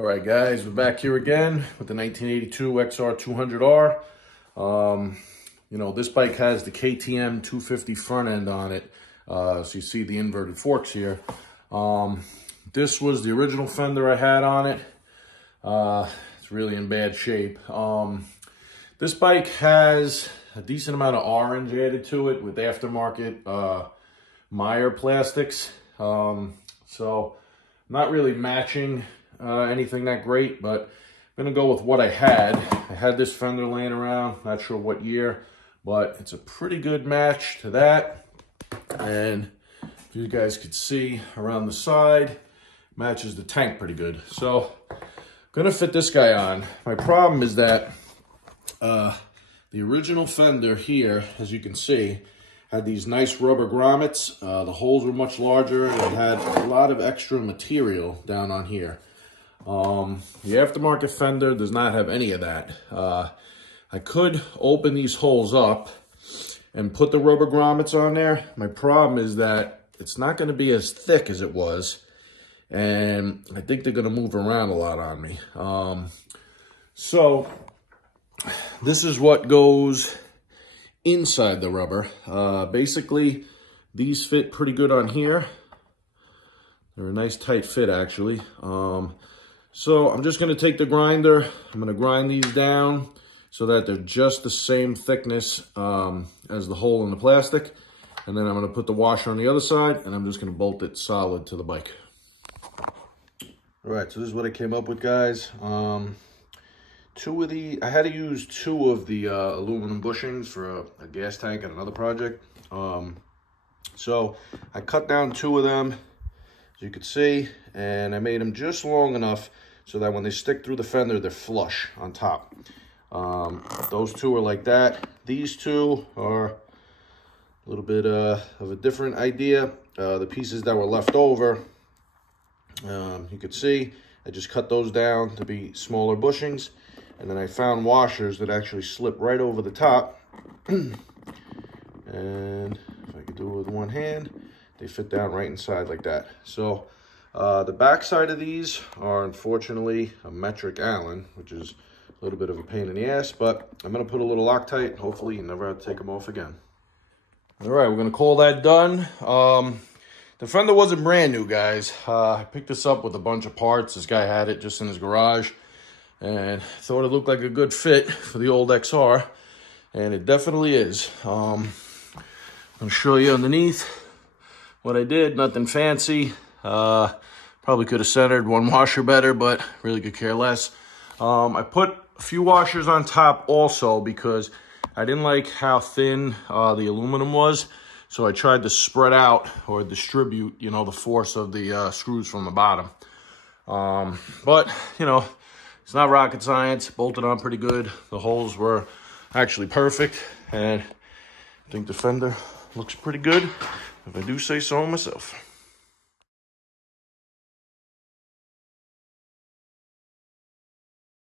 All right, guys, we're back here again with the 1982 xr200r. This bike has the KTM 250 front end on it. So you see the inverted forks here. This was the original fender I had on it. It's really in bad shape. This bike has a decent amount of orange added to it with aftermarket Meyer plastics. So not really matching anything that great, but I'm gonna go with what I had. I had this fender laying around, not sure what year, but it's a pretty good match to that. And if you guys could see around the side, matches the tank pretty good. So I'm gonna fit this guy on. My problem is that the original fender here, as you can see, had these nice rubber grommets. The holes were much larger and it had a lot of extra material down on here. The aftermarket fender does not have any of that. I could open these holes up and put the rubber grommets on there. My problem is that it's not going to be as thick as it was, and I think they're going to move around a lot on me. So this is what goes inside the rubber. Basically, these fit pretty good on here. They're a nice tight fit, actually. So I'm just going to take the grinder. I'm going to grind these down so that they're just the same thickness as the hole in the plastic. And then I'm going to put the washer on the other side, and I'm just going to bolt it solid to the bike. All right, so this is what I came up with, guys. I had to use two of the aluminum bushings for a gas tank and another project. So I cut down two of them, as you can see, and I made them just long enough so that when they stick through the fender, they're flush on top. Those two are like that. These two are a little bit of a different idea. The pieces that were left over, you can see, I just cut those down to be smaller bushings. And then I found washers that actually slip right over the top. And if I could do it with one hand, they fit down right inside like that. So the back side of these are unfortunately a metric Allen, which is a little bit of a pain in the ass, but I'm gonna put a little Loctite. Hopefully you never have to take them off again. All right, we're gonna call that done. The fender wasn't brand new, guys. I picked this up with a bunch of parts. This guy had it just in his garage, and thought it looked like a good fit for the old XR, and it definitely is. I'm gonna show you underneath what I did. Nothing fancy. Probably could have centered one washer better, but really could care less. I put a few washers on top also because I didn't like how thin the aluminum was. So I tried to spread out or distribute, the force of the screws from the bottom. But, it's not rocket science. Bolted on pretty good. The holes were actually perfect. And I think the fender looks pretty good, if I do say so myself.